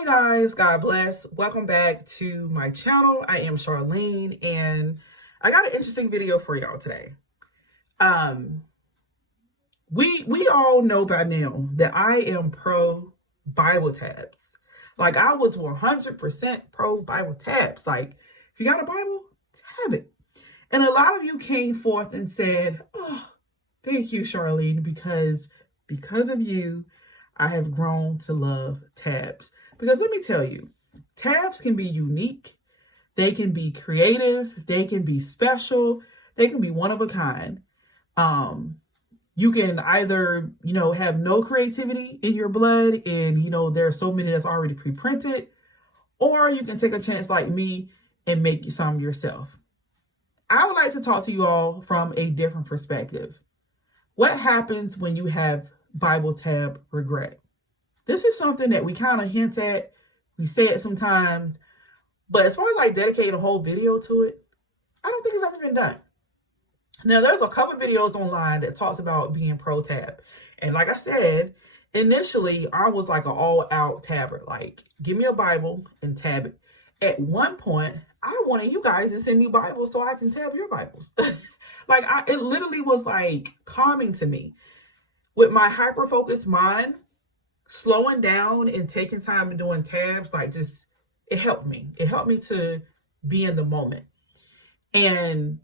Hey guys, God bless. Welcome back to my channel. I am Charlene and I got an interesting video for y'all today. We all know by now that I am pro Bible tabs. Like I was 100% pro Bible tabs. Like if you got a Bible, tab it. And a lot of you came forth and said, "Oh, thank you, Charlene, because of you, I have grown to love tabs." Because let me tell you, tabs can be unique, they can be creative, they can be special, they can be one of a kind. You can either, have no creativity in your blood and, there are so many that's already pre-printed, or you can take a chance like me and make you some yourself. I would like to talk to you all from a different perspective. What happens when you have Bible tab regret? This is something that we kind of hint at. We say it sometimes. But as far as like dedicating a whole video to it, I don't think it's ever been done. Now, there's a couple of videos online that talks about being pro tab. And like I said, initially, I was like an all-out tabber. Like, give me a Bible and tab it. At one point, I wanted you guys to send me Bibles so I can tab your Bibles. It literally was like calming to me. With my hyper-focused mind, slowing down and taking time and doing tabs, it helped me. It helped me to be in the moment. And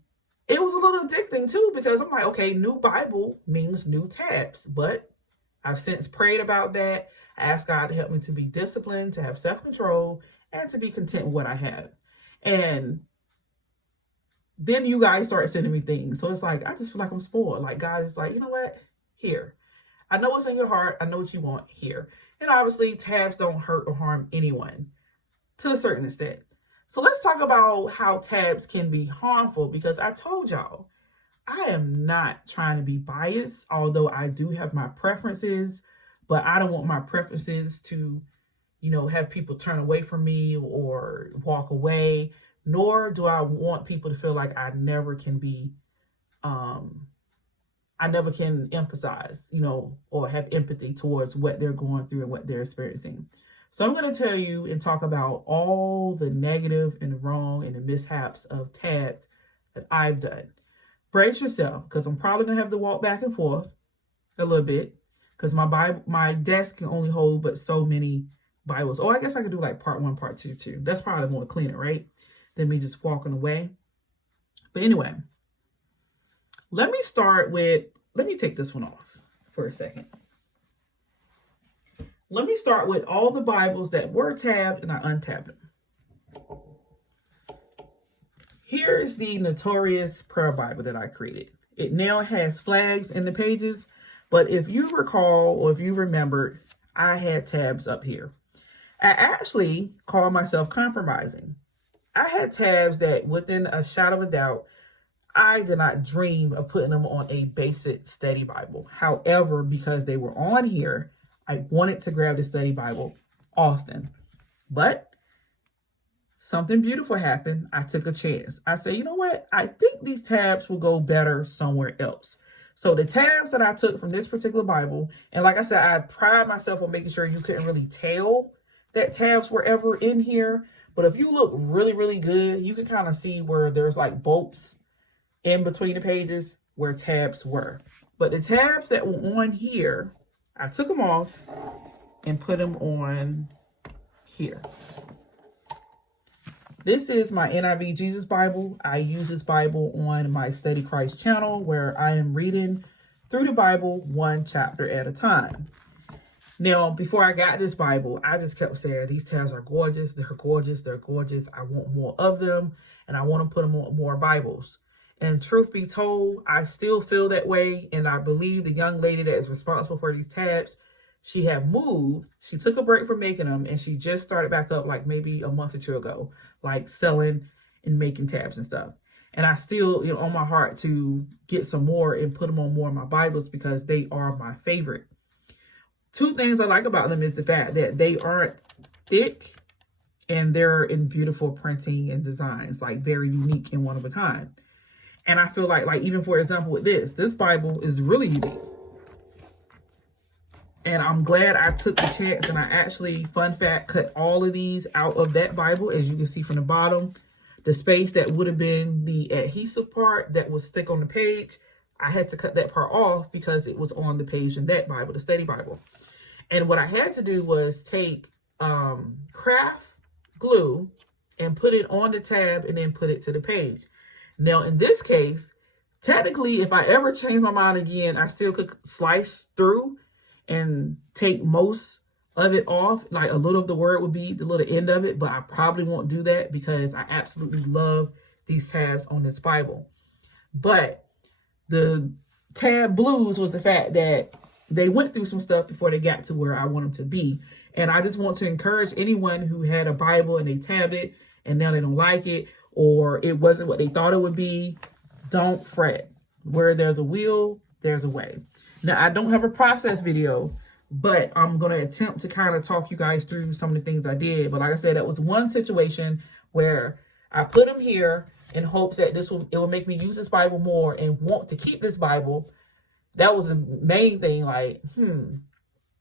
it was a little addicting too, because I'm like, okay, new Bible means new tabs. But I've since prayed about that. I asked God to help me to be disciplined, to have self-control, and to be content with what I have. And then you guys start sending me things. So it's like, I just feel like I'm spoiled. Like God is like, you know what? Here. I know what's in your heart. I know what you want here. And obviously, tabs don't hurt or harm anyone to a certain extent. So let's talk about how tabs can be harmful, because I told y'all, I am not trying to be biased, although I do have my preferences, but I don't want my preferences to, have people turn away from me or walk away, nor do I want people to feel like I never can emphasize, or have empathy towards what they're going through and what they're experiencing. So I'm going to tell you and talk about all the negative and the wrong and the mishaps of tabs that I've done. Brace yourself, because I'm probably going to have to walk back and forth a little bit, because my desk can only hold but so many Bibles. Oh, I guess I could do like part 1, part 2 too. That's probably more cleaner, right? Than me just walking away. But anyway, let me take this one off for a second. Let me start with all the Bibles that were tabbed and I untabbed them. Here is the notorious prayer Bible that I created. It now has flags in the pages, but if you recall or if you remembered, I had tabs up here. I actually call myself compromising. I had tabs that within a shadow of a doubt, I did not dream of putting them on a basic study Bible. However, because they were on here, I wanted to grab the study Bible often. But something beautiful happened. I took a chance. I said, you know what? I think these tabs will go better somewhere else. So the tabs that I took from this particular Bible, and like I said, I pride myself on making sure you couldn't really tell that tabs were ever in here. But if you look really, really good, you can kind of see where there's like bolts in between the pages where tabs were. But the tabs that were on here, I took them off and put them on here. This is my NIV Jesus Bible. I use this Bible on my Study Christ channel, where I am reading through the Bible one chapter at a time. Now, before I got this Bible, I just kept saying, these tabs are gorgeous. They're gorgeous. They're gorgeous. I want more of them, and I want to put them on more Bibles. And truth be told, I still feel that way. And I believe the young lady that is responsible for these tabs, she had moved. She took a break from making them, and she just started back up like maybe a month or two ago, like selling and making tabs and stuff. And I still, on my heart to get some more and put them on more of my Bibles, because they are my favorite. Two things I like about them is the fact that they aren't thick and they're in beautiful printing and designs, like very unique and one of a kind. And I feel like even for example with this Bible is really unique. And I'm glad I took the chance and I actually, fun fact, cut all of these out of that Bible. As you can see from the bottom, the space that would have been the adhesive part that would stick on the page, I had to cut that part off because it was on the page in that Bible, the study Bible. And what I had to do was take craft glue and put it on the tab and then put it to the page. Now, in this case, technically, if I ever change my mind again, I still could slice through and take most of it off. Like a little of the word would be the little end of it, but I probably won't do that because I absolutely love these tabs on this Bible. But the tab blues was the fact that they went through some stuff before they got to where I want them to be. And I just want to encourage anyone who had a Bible and they tabbed it and now they don't like it, or it wasn't what they thought it would be, don't fret. Where there's a will, there's a way. Now, I don't have a process video, but I'm going to attempt to kind of talk you guys through some of the things I did. But like I said, that was one situation where I put them here in hopes that it will make me use this Bible more and want to keep this Bible. That was the main thing. Like,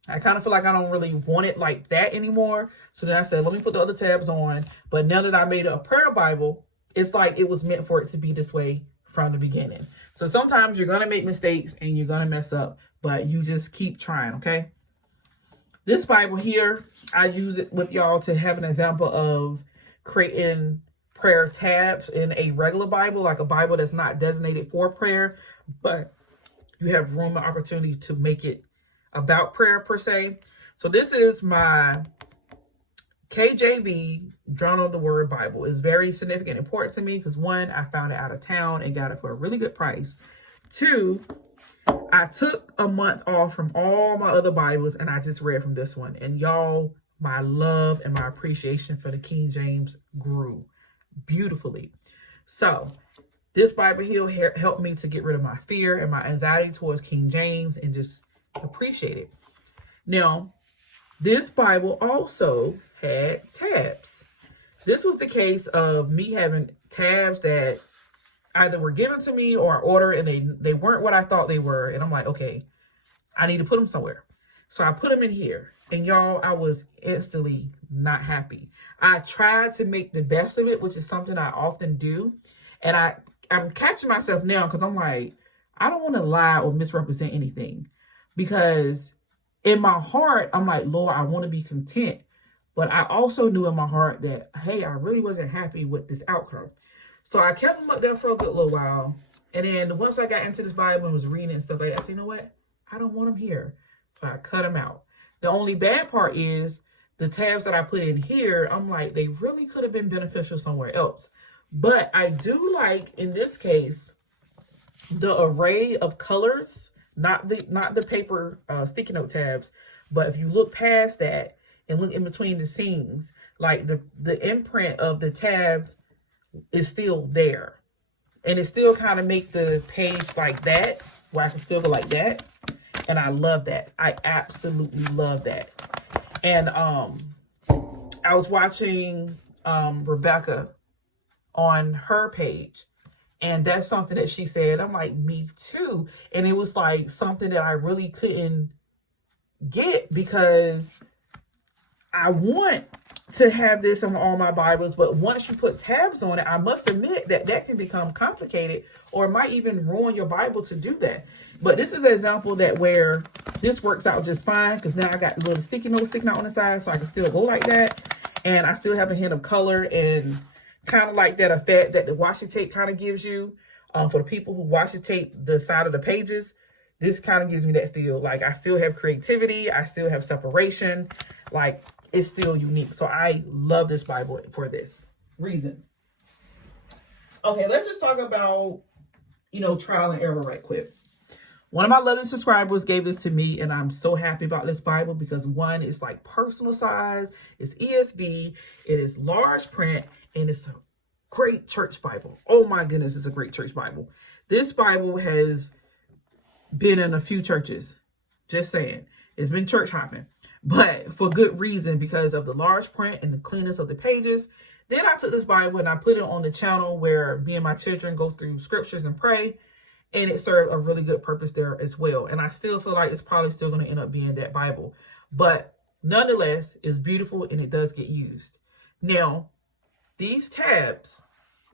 I kind of feel like I don't really want it like that anymore. So then I said, let me put the other tabs on. But now that I made a prayer Bible, it's like it was meant for it to be this way from the beginning. So sometimes you're going to make mistakes and you're going to mess up, but you just keep trying, okay? This Bible here, I use it with y'all to have an example of creating prayer tabs in a regular Bible, like a Bible that's not designated for prayer, but you have room and opportunity to make it about prayer per se. So this is my KJV Journal of the Word Bible. It's very significant and important to me because one, I found it out of town and got it for a really good price. Two, I took a month off from all my other Bibles and I just read from this one. And y'all, my love and my appreciation for the King James grew beautifully. So this Bible here helped me to get rid of my fear and my anxiety towards King James and just appreciate it. Now, this Bible also had tabs. This was the case of me having tabs that either were given to me or ordered and they weren't what I thought they were. And I'm like, okay, I need to put them somewhere. So I put them in here. And y'all, I was instantly not happy. I tried to make the best of it, which is something I often do. And I'm catching myself now because I'm like, I don't want to lie or misrepresent anything. Because in my heart, I'm like, Lord, I want to be content. But I also knew in my heart that, hey, I really wasn't happy with this outcome. So I kept them up there for a good little while. And then once I got into this Bible and was reading and stuff like that, I said, you know what? I don't want them here. So I cut them out. The only bad part is the tabs that I put in here, I'm like, they really could have been beneficial somewhere else. But I do like, in this case, the array of colors, not the paper sticky note tabs. But if you look past that and look in between the seams, like the imprint of the tab is still there. And it still kind of make the page like that, where I can still go like that. And I love that. I absolutely love that. And I was watching Rebecca on her page. And that's something that she said. I'm like, me too. And it was like something that I really couldn't get because I want to have this on all my Bibles. But once you put tabs on it, I must admit that that can become complicated or it might even ruin your Bible to do that. But this is an example that where this works out just fine because now I got little sticky notes sticking out on the side so I can still go like that. And I still have a hint of color and kind of like that effect that the washi tape kind of gives you. For the people who washi tape the side of the pages, this kind of gives me that feel. Like I still have creativity. I still have separation. Like it's still unique. So I love this Bible for this reason. Okay, let's just talk about, trial and error right quick. One of my loving subscribers gave this to me, and I'm so happy about this Bible because one, it's like personal size, it's ESV, it is large print, and it's a great church Bible. Oh my goodness, it's a great church Bible. This Bible has been in a few churches, just saying. It's been church hopping, but for good reason because of the large print and the cleanness of the pages. Then I took this Bible and I put it on the channel where me and my children go through scriptures and pray. and it served a really good purpose there as well. And I still feel like it's probably still going to end up being that Bible. But nonetheless, it's beautiful and it does get used. Now, these tabs,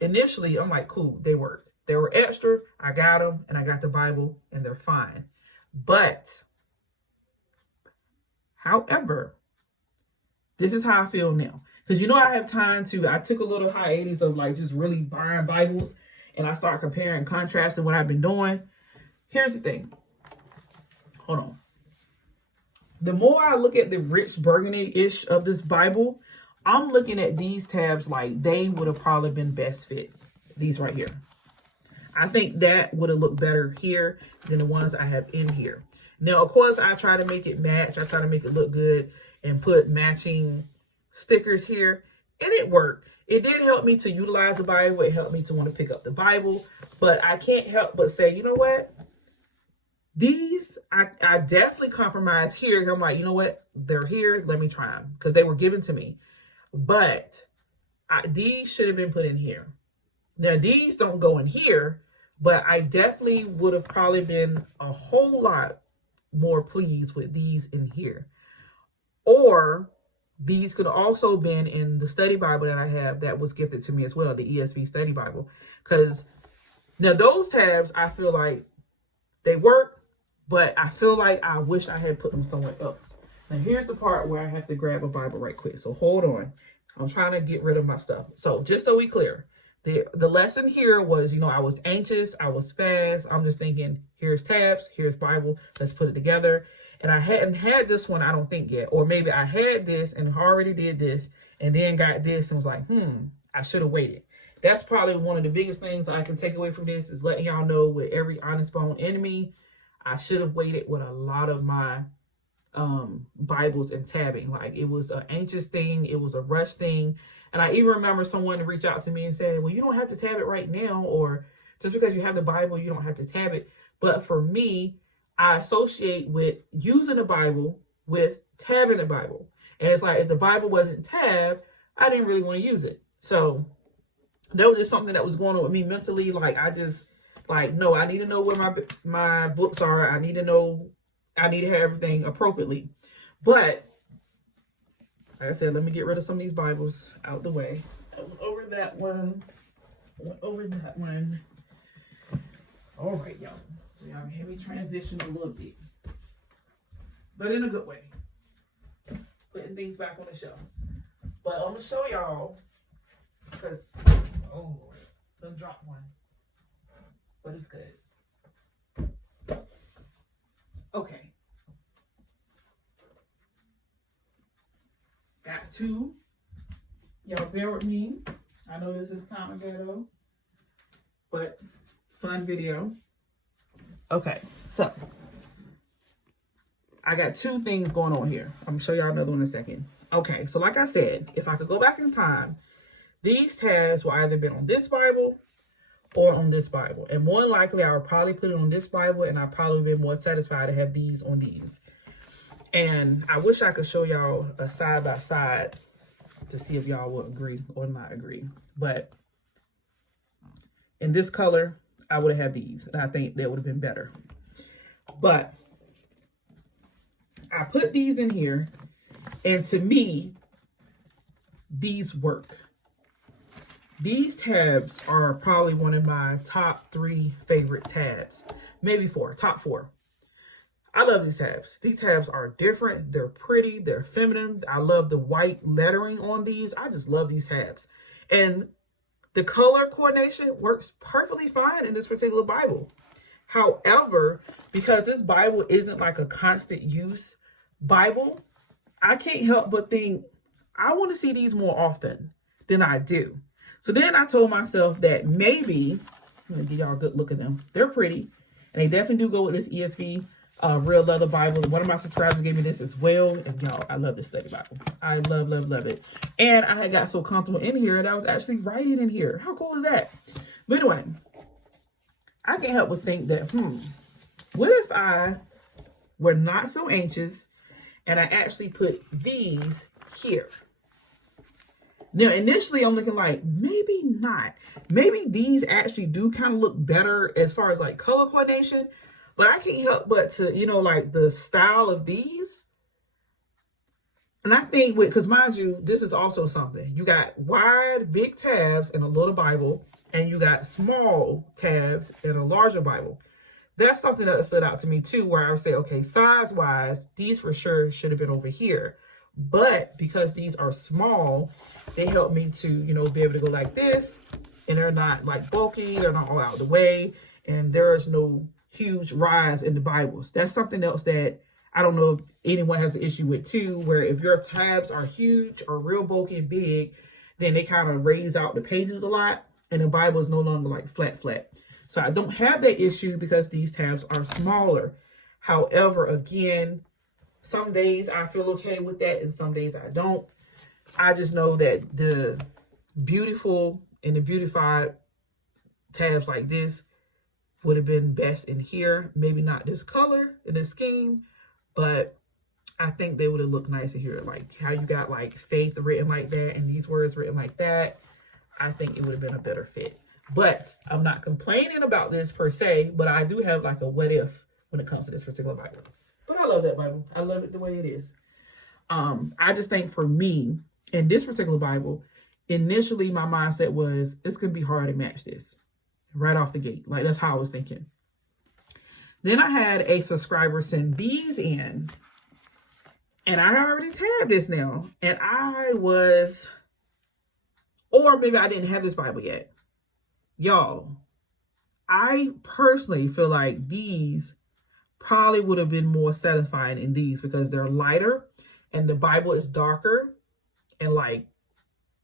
initially, I'm like, cool, they work. They were extra. I got them and I got the Bible and they're fine. But, however, this is how I feel now. Because, I have time I took a little hiatus of like just really buying Bibles. And I start comparing and contrasting what I've been doing. Here's the thing. Hold on. The more I look at the rich burgundy-ish of this Bible, I'm looking at these tabs like they would have probably been best fit. These right here. I think that would have looked better here than the ones I have in here. Now, of course, I try to make it match. I try to make it look good and put matching stickers here. And it worked. It did help me to utilize the Bible. It helped me to want to pick up the Bible. But I can't help but say, you know what? These, I definitely compromised here. I'm like, you know what? They're here. Let me try them. Because they were given to me. But these should have been put in here. Now, these don't go in here. But I definitely would have probably been a whole lot more pleased with these in here. Or these could also been in the study Bible that I have that was gifted to me as well, the ESV study Bible. Because now those tabs, I feel like they work, but I feel like I wish I had put them somewhere else. Now here's the part where I have to grab a Bible right quick. So hold on. I'm trying to get rid of my stuff. So just so we clear, the lesson here was, I was anxious. I was fast. I'm just thinking, here's tabs, here's Bible. Let's put it together. And I hadn't had this one, I don't think yet. Or maybe I had this and already did this and then got this and was like, I should have waited. That's probably one of the biggest things I can take away from this is letting y'all know with every honest bone enemy, I should have waited with a lot of my Bibles and tabbing. Like it was an anxious thing. It was a rush thing. And I even remember someone to reach out to me and say, well, you don't have to tab it right now. Or just because you have the Bible, you don't have to tab it. But for me, I associate with using the Bible with tabbing the Bible. And it's like, if the Bible wasn't tabbed, I didn't really want to use it. So that was just something that was going on with me mentally. Like, no, I need to know where my books are. I need to have everything appropriately. But, like I said, let me get rid of some of these Bibles out the way. I went over that one. All right, y'all. So y'all can hear me transition a little bit. But in a good way. Putting things back on the shelf. But I'm going to show y'all. Because, oh Lord. Done dropped one. But it's good. Okay. Got two. Y'all bear with me. I know this is kind of ghetto. But fun video. Okay, so I got two things going on here. I'm gonna show y'all another one in a second. Okay, so like I said, if I could go back in time, these tabs will either been on this Bible or on this Bible. And more than likely, I would probably put it on this Bible, and I'd probably be more satisfied to have these on these. And I wish I could show y'all a side by side to see if y'all would agree or not agree. But in this color, I would have had these, and I think that would have been better. But I put these in here, and to me, these work. These tabs are probably one of my top 3 favorite tabs. Maybe 4, top 4. I love these tabs. These tabs are different. They're pretty. They're feminine. I love the white lettering on these. I just love these tabs. And the color coordination works perfectly fine in this particular Bible. However, because this Bible isn't like a constant use Bible, I can't help but think, I want to see these more often than I do. So then I told myself that maybe, I'm going to give y'all a good look at them. They're pretty. And they definitely do go with this ESV real leather Bible. One of my subscribers gave me this as well. And y'all, I love this study Bible. I love, love, love it. And I had got so comfortable in here that I was actually writing in here. How cool is that? But anyway, I can't help but think that, what if I were not so anxious and I actually put these here? Now, initially, I'm looking like, maybe not. Maybe these actually do kind of look better as far as like color coordination. But I can't help but to, like the style of these. And I think because mind you, this is also something. You got wide, big tabs in a little Bible, and you got small tabs in a larger Bible. That's something that stood out to me too, where I would say, okay, size-wise, these for sure should have been over here. But because these are small, they help me to, be able to go like this, and they're not like bulky, they're not all out of the way, and there is no huge rise in the Bibles. That's something else that I don't know if anyone has an issue with too, where if your tabs are huge or real bulky and big, then they kind of raise out the pages a lot, and the Bible is no longer like flat. So I don't have that issue because these tabs are smaller. However, again, some days I feel okay with that and some days I don't. I just know that the beautiful and the beautified tabs like this would have been best in here. Maybe not this color and this scheme, but I think they would have looked nicer here. Like how you got like faith written like that and these words written like that. I think it would have been a better fit. But I'm not complaining about this per se, but I do have like a what if when it comes to this particular Bible. But I love that Bible. I love it the way it is. I just think for me, in this particular Bible, initially my mindset was, it's going to be hard to match this right off the gate. Like that's how I was thinking. Then I had a subscriber send these in, and I already tabbed this now. And I was, or maybe I didn't have this Bible yet. Y'all, I personally feel like these probably would have been more satisfying in these because they're lighter and the Bible is darker and like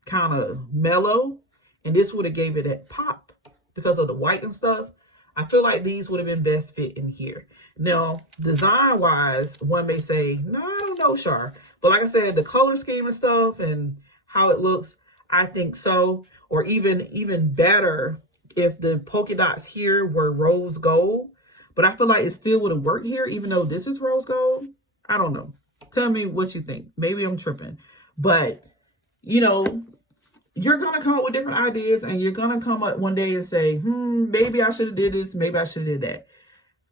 kind of mellow. And this would have gave it that pop because of the white and stuff. I feel like these would have been best fit in here. Now, design wise, one may say, no, I don't know, Char. But like I said, the color scheme and stuff and how it looks, I think so. Or even better if the polka dots here were rose gold. But I feel like it still would have worked here, even though this is rose gold. I don't know. Tell me what you think. Maybe I'm tripping. But, you're going to come up with different ideas. And you're going to come up one day and say, maybe I should have did this. Maybe I should have did that.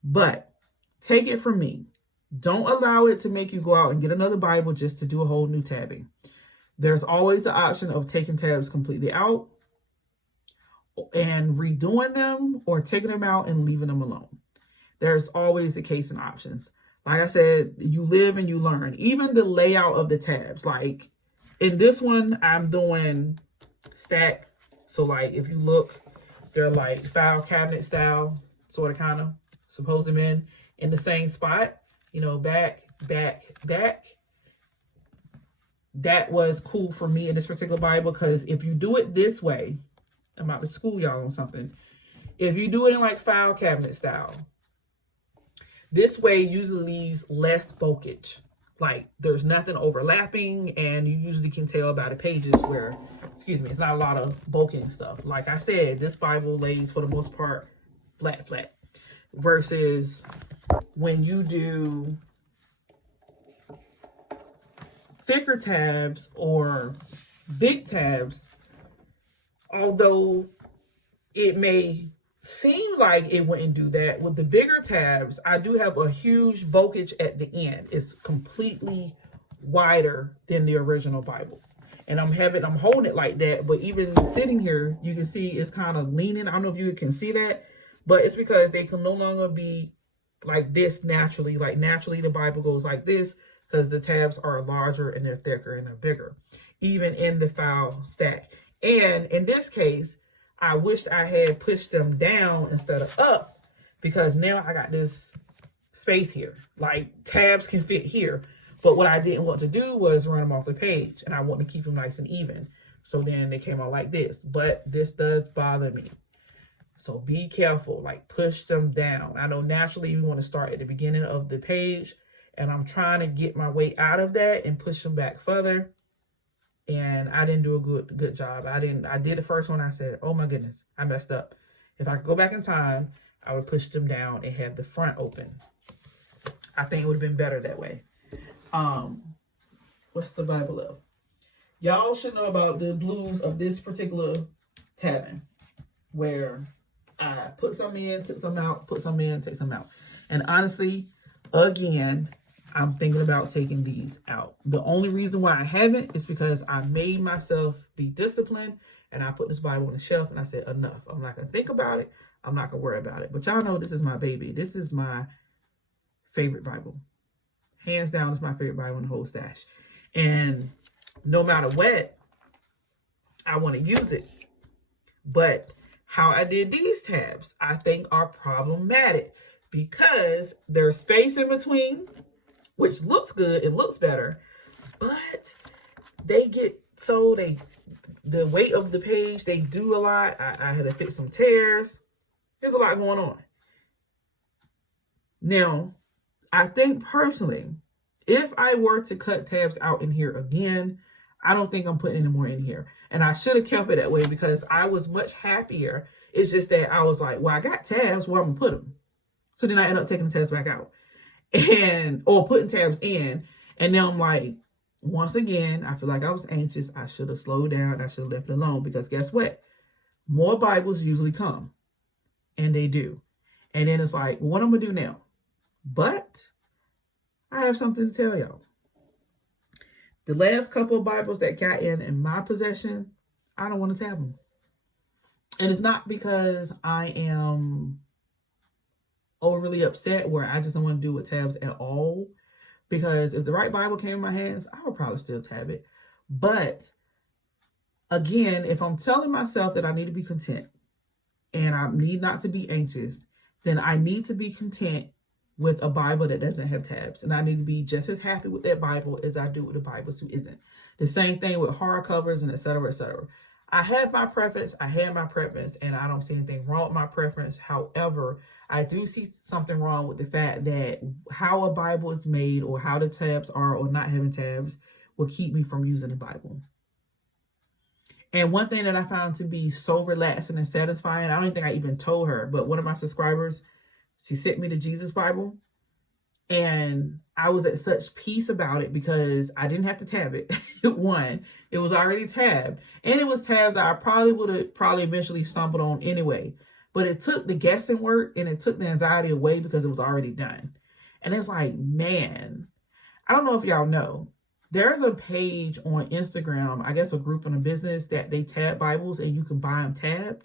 But take it from me. Don't allow it to make you go out and get another Bible just to do a whole new tabbing. There's always the option of taking tabs completely out and redoing them or taking them out and leaving them alone. There's always the case and options. Like I said, you live and you learn. Even the layout of the tabs. Like in this one, I'm doing stack. So like if you look, they're like file cabinet style, sort of kind of. Suppose them in the same spot. Back. That was cool for me in this particular Bible because if you do it this way, I'm about to school y'all on something. If you do it in like file cabinet style, this way usually leaves less bulkage. Like there's nothing overlapping and you usually can tell by the pages where, it's not a lot of bulking stuff. Like I said, this Bible lays for the most part flat. Versus when you do thicker tabs or big tabs, although it may seem like it wouldn't do that, with the bigger tabs, I do have a huge bulkage at the end. It's completely wider than the original Bible. And I'm holding it like that, but even sitting here, you can see it's kind of leaning. I don't know if you can see that, but it's because they can no longer be like this naturally. Like naturally the Bible goes like this because the tabs are larger and they're thicker and they're bigger, even in the file stack. And in this case, I wished I had pushed them down instead of up because now I got this space here. Like tabs can fit here. But what I didn't want to do was run them off the page and I want to keep them nice and even. So then they came out like this, but this does bother me. So be careful, like push them down. I know naturally you want to start at the beginning of the page and I'm trying to get my way out of that and push them back further. And I didn't do a good job. I did the first one. I said, oh my goodness, I messed up. If I could go back in time, I would push them down and have the front open. I think it would have been better that way. What's the Bible of? Y'all should know about the blues of this particular tabbing, where I put some in, took some out, put some in, take some out. And honestly, again, I'm thinking about taking these out. The only reason why I haven't is because I made myself be disciplined, and I put this Bible on the shelf and I said, enough. I'm not going to think about it. I'm not going to worry about it. But y'all know this is my baby. This is my favorite Bible. Hands down, it's my favorite Bible in the whole stash. And no matter what, I want to use it. But how I did these tabs, I think are problematic because there's space in between, which looks good, it looks better, but they get so the weight of the page, they do a lot. I had to fix some tears. There's a lot going on. Now, I think personally, if I were to cut tabs out in here again, I don't think I'm putting any more in here. And I should have kept it that way because I was much happier. It's just that I was like, well, I got tabs, where I'm going to put them? So then I end up taking the tabs back out or putting tabs in. And now I'm like, once again, I feel like I was anxious. I should have slowed down. I should have left it alone because guess what? More Bibles usually come, and they do. And then it's like, what am I going to do now? But I have something to tell y'all. The last couple of Bibles that got in my possession, I don't want to tab them. And it's not because I am overly upset where I just don't want to do with tabs at all. Because if the right Bible came in my hands, I would probably still tab it. But again, if I'm telling myself that I need to be content and I need not to be anxious, then I need to be content with a Bible that doesn't have tabs. And I need to be just as happy with that Bible as I do with the Bibles who isn't. The same thing with hardcovers and et cetera, et cetera. I have my preference. I had my preference, and I don't see anything wrong with my preference. However, I do see something wrong with the fact that how a Bible is made or how the tabs are or not having tabs will keep me from using the Bible. And one thing that I found to be so relaxing and satisfying, I don't think I even told her, but one of my subscribers, she sent me the Jesus Bible, and I was at such peace about it because I didn't have to tab it. One, it was already tabbed, and it was tabs that I probably would have eventually stumbled on anyway. But it took the guessing work and it took the anxiety away because it was already done. And it's like, man, I don't know if y'all know, there's a page on Instagram, I guess a group in a business that they tab Bibles and you can buy them tabbed.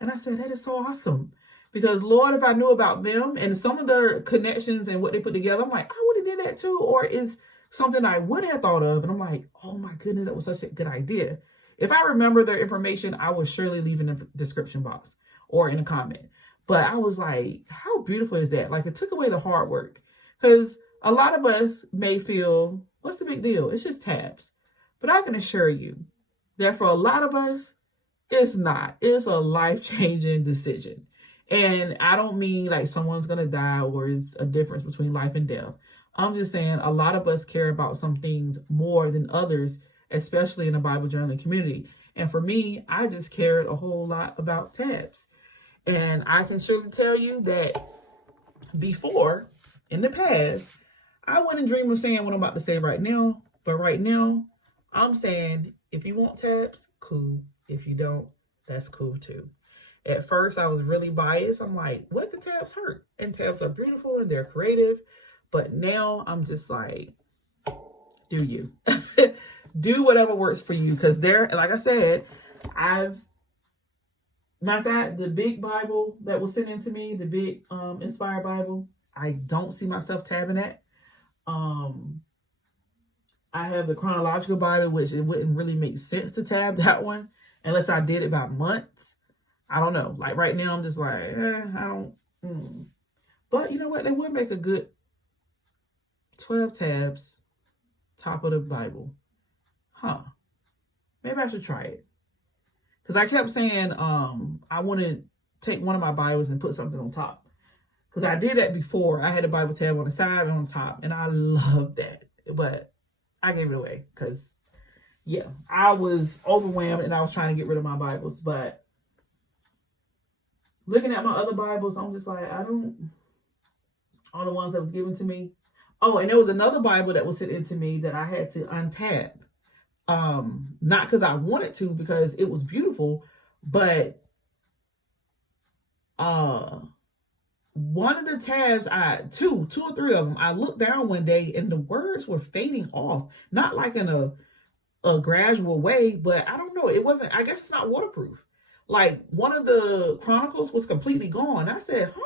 And I said, that is so awesome. Because Lord, if I knew about them and some of their connections and what they put together, I'm like, I would have did that too. Or is something I would have thought of. And I'm like, oh my goodness, that was such a good idea. If I remember their information, I would surely leave in the description box or in a comment. But I was like, how beautiful is that? Like, it took away the hard work. Because a lot of us may feel, what's the big deal? It's just tabs. But I can assure you that for a lot of us, it's not. It's a life-changing decision. And I don't mean like someone's going to die or it's a difference between life and death. I'm just saying a lot of us care about some things more than others, especially in the Bible journaling community. And for me, I just cared a whole lot about tabs. And I can surely tell you that before, in the past, I wouldn't dream of saying what I'm about to say right now. But right now, I'm saying if you want tabs, cool. If you don't, that's cool too. At first, I was really biased. I'm like, what can tabs hurt? And tabs are beautiful and they're creative. But now I'm just like, do you? Do whatever works for you. Because there, like I said, matter of fact, the big Bible that was sent into me, the big Inspired Bible, I don't see myself tabbing that. I have the chronological Bible, which it wouldn't really make sense to tab that one unless I did it by months. I don't know. Like right now, I'm just like, I don't. But you know what? They would make a good 12 tabs top of the Bible. Huh. Maybe I should try it. Because I kept saying I want to take one of my Bibles and put something on top. Because I did that before. I had a Bible tab on the side and on top. And I love that. But I gave it away. Because, yeah, I was overwhelmed and I was trying to get rid of my Bibles. But looking at my other Bibles, I'm just like, all the ones that was given to me. Oh, and there was another Bible that was sent into me that I had to untab. Not because I wanted to, because it was beautiful, but one of the tabs, two or three of them, I looked down one day and the words were fading off, not like in a gradual way, but I don't know. It wasn't, I guess it's not waterproof. Like one of the chronicles was completely gone. I said, huh?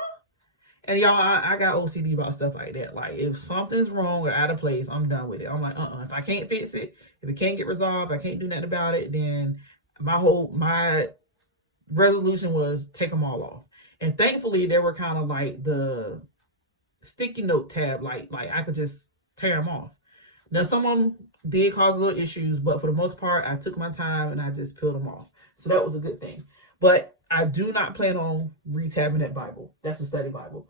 And y'all, I got OCD about stuff like that. Like if something's wrong or out of place, I'm done with it. I'm like, if I can't fix it, if it can't get resolved, I can't do nothing about it, then my resolution was take them all off. And thankfully, they were kind of like the sticky note tab, like I could just tear them off. Now, some of them did cause little issues, but for the most part, I took my time and I just peeled them off. So that was a good thing. But I do not plan on retabbing that Bible. That's a study Bible.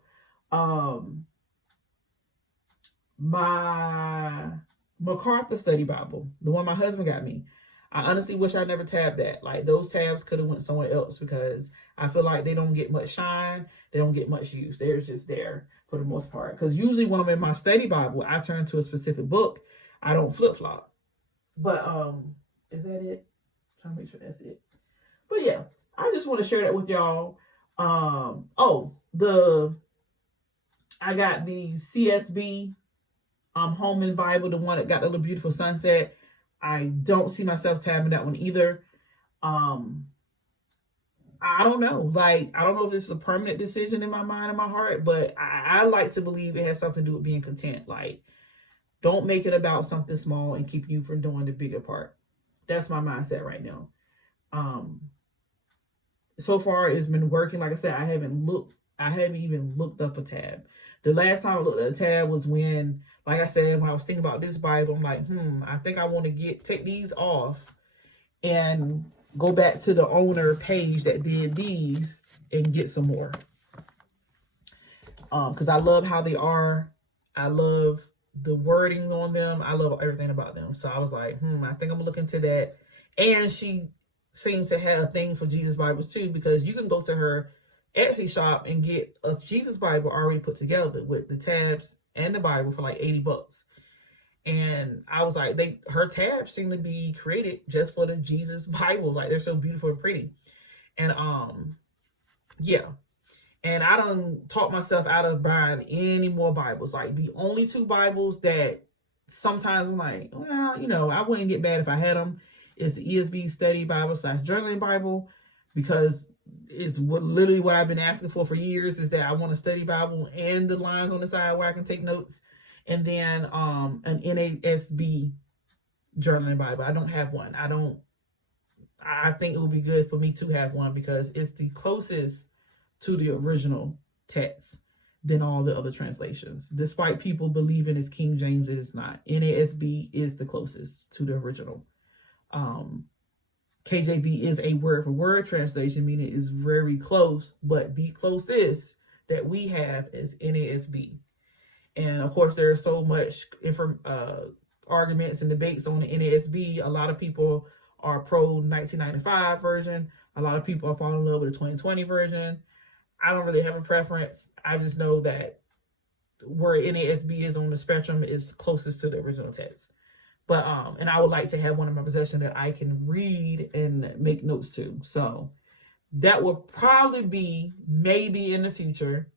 My MacArthur study Bible, the one my husband got me, I honestly wish I never tabbed that. Like those tabs could have went somewhere else, because I feel like they don't get much shine. They don't get much use. They're just there for the most part. Because usually when I'm in my study Bible, I turn to a specific book. I don't flip-flop. But is that it? I'm trying to make sure that's it. But yeah, I just want to share that with y'all. I got the CSB Holman Bible, the one that got the little beautiful sunset. I don't see myself tabbing that one either. I don't know. Like, I don't know if this is a permanent decision in my mind and my heart, but I like to believe it has something to do with being content. Like, don't make it about something small and keep you from doing the bigger part. That's my mindset right now. So far it's been working. Like I said, I haven't even looked up a tab. The last time I looked at a tab was when, like I said, when I was thinking about this Bible, I'm like, I think I want to take these off and go back to the owner page that did these and get some more. Because I love how they are. I love the wording on them. I love everything about them. So I was like, I think I'm gonna look into that. And she seems to have a thing for Jesus Bibles too, because you can go to her Etsy shop and get a Jesus Bible already put together with the tabs and the Bible for like $80. And I was like, her tabs seem to be created just for the Jesus Bibles. Like, they're so beautiful and pretty. And yeah. And I done talked myself out of buying any more Bibles. Like, the only two Bibles that sometimes I'm like, well, I wouldn't get mad if I had them, is the ESV Study Bible / Journaling Bible, because it's literally what I've been asking for years, is that I want a study Bible and the lines on the side where I can take notes, and then an NASB journaling Bible. I don't have one. I think it would be good for me to have one, because it's the closest to the original text than all the other translations. Despite people believing it's King James, it is not. NASB is the closest to the original. KJV is a word for word translation, meaning it is very close, but the closest that we have is NASB. And of course, there is so much arguments and debates on the NASB. A lot of people are pro 1995 version. A lot of people are falling in love with the 2020 version. I don't really have a preference. I just know that where NASB is on the spectrum is closest to the original text. But and I would like to have one in my possession that I can read and make notes to. So that will probably be, maybe in the future,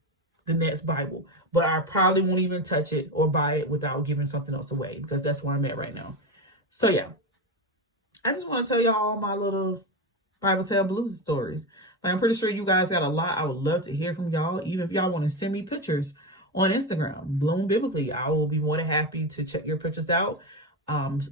the next Bible. But I probably won't even touch it or buy it without giving something else away, because that's where I'm at right now. So yeah, I just want to tell y'all my little Bible Tab Blues stories. Like, I'm pretty sure you guys got a lot. I would love to hear from y'all. Even if y'all want to send me pictures on Instagram, Bloom Biblically, I will be more than happy to check your pictures out.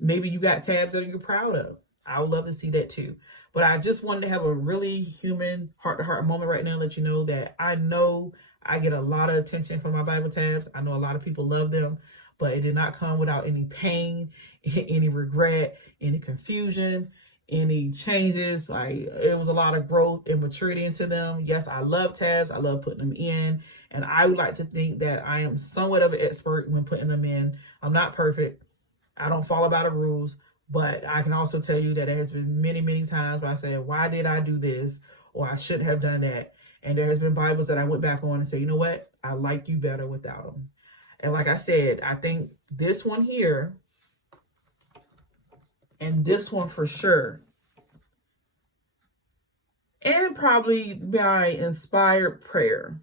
Maybe you got tabs that you're proud of. I would love to see that too. But I just wanted to have a really human heart-to-heart moment right now and let you know that I know I get a lot of attention from my Bible tabs. I know a lot of people love them, but it did not come without any pain, any regret, any confusion, any changes. Like, it was a lot of growth and maturity into them. Yes, I love tabs. I love putting them in. And I would like to think that I am somewhat of an expert when putting them in. I'm not perfect. I don't follow by the rules, but I can also tell you that there has been many, many times where I say, why did I do this? Or I should have done that. And there has been Bibles that I went back on and say, you know what? I like you better without them. And like I said, I think this one here And this one for sure. And probably my inspired prayer.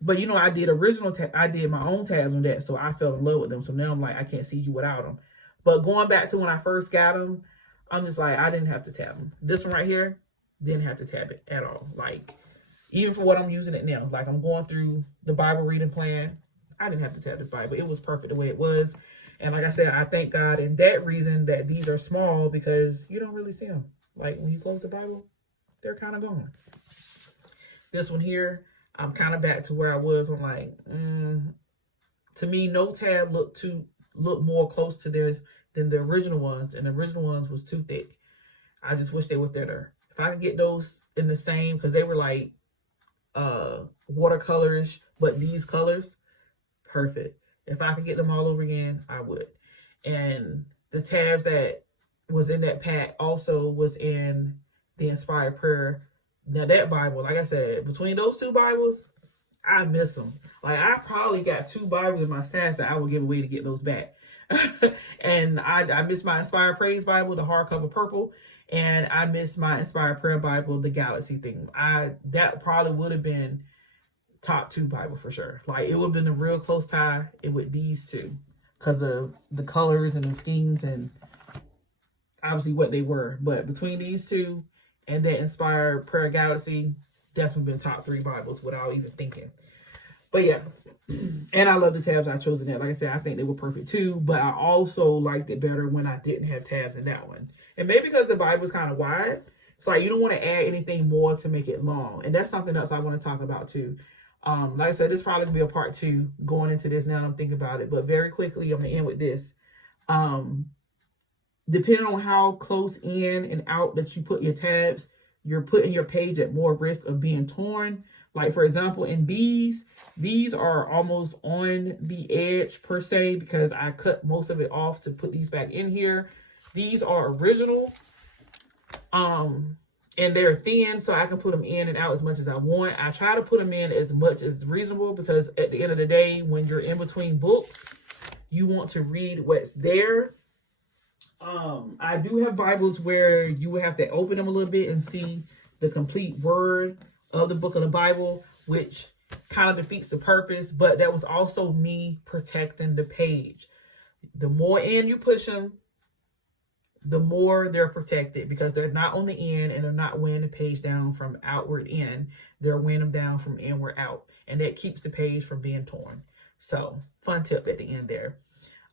But you know, I did I did my own tabs on that, so I fell in love with them. So now I'm like, I can't see you without them. But going back to when I first got them, I'm just like, I didn't have to tab them. This one right here, didn't have to tab it at all. Like, even for what I'm using it now, like I'm going through the Bible reading plan, I didn't have to tab this Bible. It was perfect the way it was. And like I said, I thank God in that reason that these are small, because you don't really see them. Like when you close the Bible, they're kind of gone. This one here, I'm kind of back to where I was. I'm like, to me, no tab look more close to this than the original ones, and the original ones was too thick. I just wish they were thinner. If I could get those in the same, because they were like watercolorish, but these colors, perfect. If I could get them all over again, I would. And the tabs that was in that pack also was in the Inspired Prayer. Now that Bible, like I said, between those two Bibles, I miss them. Like I probably got 2 Bibles in my stash that I will give away to get those back. And I miss my Inspired Praise Bible, the hardcover purple, and I miss my Inspired Prayer Bible, the Galaxy thing. That probably would have been top 2 Bible for sure. Like it would have been a real close tie with these two, because of the colors and the schemes and obviously what they were. But between these two and that Inspired Prayer Galaxy, definitely been top 3 Bibles without even thinking. But yeah, and I love the tabs I chose in that. Like I said, I think they were perfect too, but I also liked it better when I didn't have tabs in that one. And maybe because the Bible is kind of wide, it's like you don't want to add anything more to make it long. And that's something else I want to talk about too. Like I said, this probably could be a part 2 going into this now that I'm thinking about it. But very quickly, I'm going to end with this. Depending on how close in and out that you put your tabs, you're putting your page at more risk of being torn. Like, for example, in these are almost on the edge per se, because I cut most of it off to put these back in here. These are original. And they're thin, so I can put them in and out as much as I want. I try to put them in as much as reasonable, because at the end of the day, when you're in between books, you want to read what's there. I do have Bibles where you would have to open them a little bit and see the complete word of the book of the Bible, which kind of defeats the purpose, but that was also me protecting the page. The more in you push them, the more they're protected, because they're not on the end and they're not weighing the page down from outward in. They're weighing them down from inward out, and that keeps the page from being torn. So fun tip at the end there.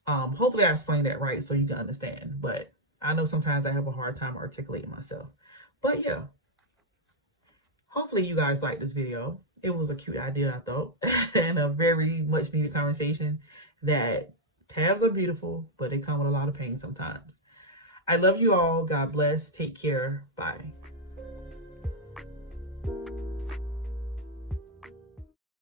Hopefully I explained that right so you can understand, but I know sometimes I have a hard time articulating myself. But yeah, hopefully you guys liked this video. It was a cute idea, I thought, and a very much needed conversation that tabs are beautiful, but they come with a lot of pain sometimes. I love you all. God bless. Take care. Bye.